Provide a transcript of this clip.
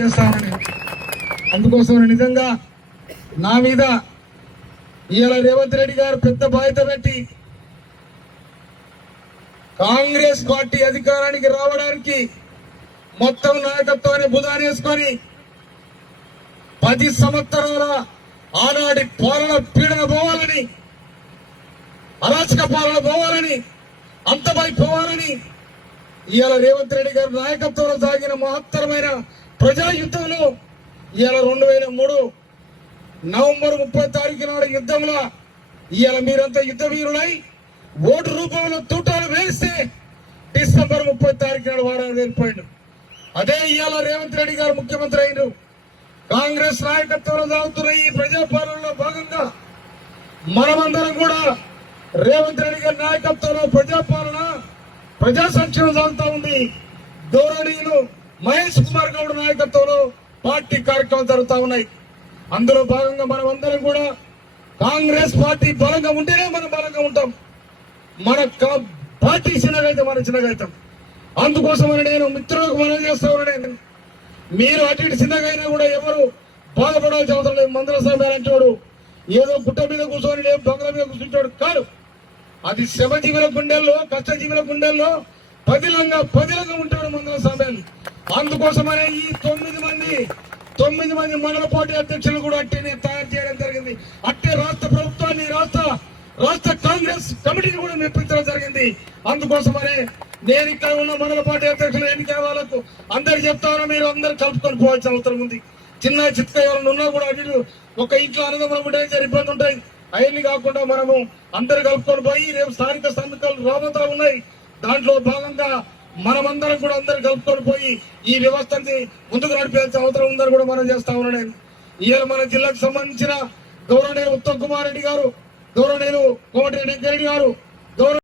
చేస్తామని. అందుకోసం నిజంగా నా మీద ఇవాళ రేవంత్ రెడ్డి గారు పెద్ద బాధ్యత పెట్టి కాంగ్రెస్ పార్టీ అధికారానికి రావడానికి మొత్తం నాయకత్వాన్ని భుజానేసుకొని 10 సంవత్సరాల ఆనాటి పాలన పీడన పోవాలని, అరాచక పాలన పోవాలని, అంతమైపోవాలని ఇవాళ రేవంత్ రెడ్డి గారి నాయకత్వంలో సాగిన మహత్తరమైన ప్రజా యుద్ధంలో ఇవాళ 2003 నవంబర్ 30 తారీఖు నాడు యుద్ధంలో ఇవాళ మీరంతా యుద్ధ వీరులై ఓటు రూపంలో తూటాలు వేస్తే డిసెంబర్ 30 తారీఖు నాడు వారాలు వెళ్ళిపోయాడు. అదే ఇవాళ రేవంత్ రెడ్డి గారు ముఖ్యమంత్రి అయినారు. కాంగ్రెస్ నాయకత్వంలో సాగుతున్న ఈ ప్రజాపాలనలో భాగంగా మనమందరం కూడా రేవంత్ రెడ్డి గారి నాయకత్వంలో ప్రజాపాలన, ప్రజా సంక్షేమం సాగుతా ఉంది. గౌరవనీయులు మహేష్ కుమార్ గౌడ్ నాయకత్వంలో పార్టీ కార్యక్రమాలు జరుగుతూ ఉన్నాయి. అందులో భాగంగా మనమందరం కూడా కాంగ్రెస్ పార్టీ బలంగా ఉంటేనే మనం బలంగా ఉంటాం. మన పార్టీ చిన్నగైతే మనం చిన్నగైతాం. అందుకోసమని నేను మిత్రులకు మనం చేస్తామని, మీరు అటు ఇటు చిన్నగైనా కూడా ఎవరు బాధపడాల్సిన అవసరం లేదు. మందల సమయాలు అంటాడు ఏదో గుట్ట మీద కూర్చొని లేదు బంగ్లా మీద కూర్చుంటాడు కాదు. అది శ్రమజీవుల గుండెల్లో, కష్టజీవుల గుండెల్లో పదిలంగా ఉంటాడు మందల సమయాలు. అందుకోసమనే ఈ 9 మంది మండల పార్టీ అధ్యక్షులు కూడా అట్టే తయారు చేయడం జరిగింది. అట్టే రాష్ట్ర ప్రభుత్వాన్ని, రాష్ట్ర కాంగ్రెస్ కమిటీని కూడా మెప్పించడం జరిగింది. అందుకోసమనే నేను ఇక్కడ ఉన్న మండల పార్టీ అధ్యక్షులు ఎన్నిక వాళ్ళకు అందరు చెప్తాను, మీరు అందరు కలుపుకొని పోవాల్సిన అవసరం ఉంది. చిన్న చిత్క ఎవరైనా ఉన్నా కూడా అటు ఒక ఇంట్లో అన్నదమ్ములు ఉంటే ఇబ్బంది ఉంటాయి. అవన్నీ కాకుండా మనము అందరు కలుపుకొని పోయి రేపు స్థానిక సంస్థలు రాబోతా ఉన్నాయి. దాంట్లో భాగంగా మనమందరం కూడా అందరు కలుపుకొని పోయి ఈ వ్యవస్థని ముందుకు నడిపేయాల్సిన అవసరం ఉందని కూడా మనం చేస్తా ఉన్నాను. ఇవాళ మన జిల్లాకు సంబంధించిన గౌరవనీయులు ఉత్తమ్ కుమార్ రెడ్డి గారు, గౌరవనీయులు కోమటిరెడ్డి వెంకరెడ్డి గారు,